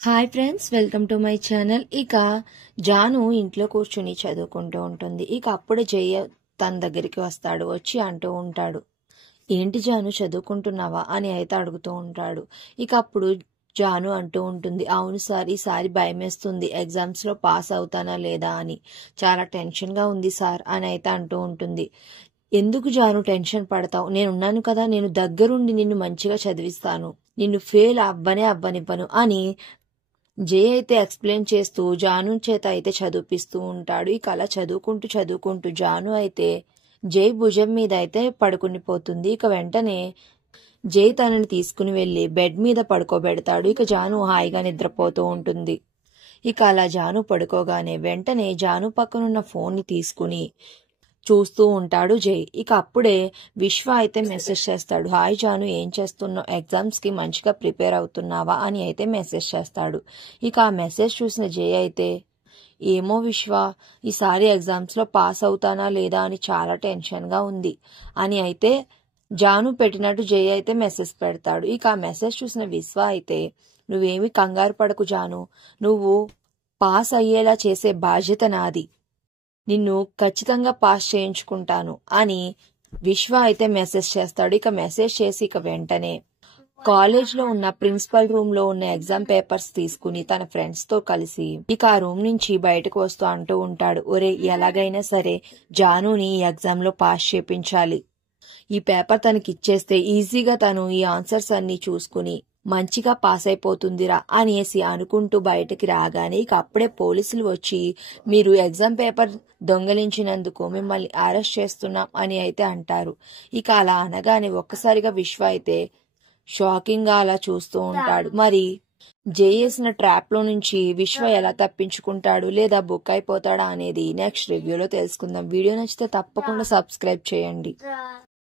Hi friends, welcome to my channel. ఇక జాను ఇంట్లో కూర్చుని చదువుకుంటూ ఉంటుంది. ఇక అప్పుడే జయ తన దగ్గరికి వస్తాడు. వచ్చి అంటూ ఉంటాడు, ఏంటి జాను చదువుకుంటున్నావా అని అయితే అడుగుతూ ఉంటాడు. ఇక అప్పుడు జాను అంటూ ఉంటుంది, అవును సార్, ఈసారి భయమేస్తుంది, ఎగ్జామ్స్లో పాస్ అవుతానా లేదా అని చాలా టెన్షన్గా ఉంది సార్ అని అయితే అంటూ ఉంటుంది. ఎందుకు జాను టెన్షన్ పడతావు, నేనున్నాను కదా, నేను దగ్గరుండి నిన్ను మంచిగా చదివిస్తాను, నిన్ను ఫెయిల్ అవ్వనివ్వను అని జే అయితే ఎక్స్ప్లెయిన్ చేస్తూ జాను చేత అయితే చదివిపిస్తూ ఉంటాడు. ఇక అలా చదువుకుంటూ జాను అయితే జై భుజం మీద అయితే పడుకుని పోతుంది. ఇక వెంటనే జై తనని తీసుకుని వెళ్లి బెడ్ మీద పడుకోబెడతాడు. ఇక జాను హాయిగా నిద్రపోతూ ఉంటుంది. ఇక అలా జాను పడుకోగానే వెంటనే జాను పక్కనున్న ఫోన్ని తీసుకుని చూస్తూ ఉంటాడు జై. ఇక అప్పుడే విశ్వ అయితే మెసేజ్ చేస్తాడు, హాయ్ జాను, ఏం చేస్తున్నావు, ఎగ్జామ్స్కి మంచిగా ప్రిపేర్ అవుతున్నావా అని అయితే మెసేజ్ చేస్తాడు. ఇక ఆ మెసేజ్ చూసిన జై అయితే, ఏమో విశ్వ, ఈసారి ఎగ్జామ్స్లో పాస్ అవుతానా లేదా అని చాలా టెన్షన్గా ఉంది అని అయితే జాను పెట్టినట్టు జై అయితే మెసేజ్ పెడతాడు. ఇక ఆ మెసేజ్ చూసిన విశ్వ అయితే, నువ్వేమి కంగారు పడకు జాను, నువ్వు పాస్ అయ్యేలా చేసే బాధ్యత నాది, నిన్ను ఖచ్చితంగా పాస్ చేయించుకుంటాను అని విశ్వ అయితే మెసేజ్ చేస్తాడు. ఇక మెసేజ్ చేసి ఇక వెంటనే కాలేజ్లో ఉన్న ప్రిన్సిపల్ రూమ్ లో ఉన్న ఎగ్జామ్ పేపర్స్ తీసుకుని తన ఫ్రెండ్స్ తో కలిసి ఇక ఆ రూమ్ నుంచి బయటకు వస్తూ అంటూ ఉంటాడు, ఒరే, ఎలాగైనా సరే జానుని ఈ ఎగ్జామ్ లో పాస్ చేయించాలి, ఈ పేపర్ తనకి ఇచ్చేస్తే ఈజీగా తను ఈ ఆన్సర్స్ అన్ని చూసుకుని మంచిగా పాస్ అయిపోతుందిరా అనేసి అనుకుంటూ బయటకి రాగానే ఇక అప్పుడే పోలీసులు వచ్చి, మీరు ఎగ్జామ్ పేపర్ దొంగలించినందుకు మిమ్మల్ని అరెస్ట్ చేస్తున్నాం అని అయితే అంటారు. ఇక అలా అనగానే ఒక్కసారిగా విశ్వ అయితే షాకింగ్ గా అలా చూస్తూ ఉంటాడు. మరి జే వేసిన ట్రాప్ లో నుంచి విశ్వ ఎలా తప్పించుకుంటాడు లేదా బుక్ అయిపోతాడా అనేది నెక్స్ట్ రివ్యూలో తెలుసుకుందాం. వీడియో నచ్చితే తప్పకుండా సబ్స్క్రైబ్ చేయండి.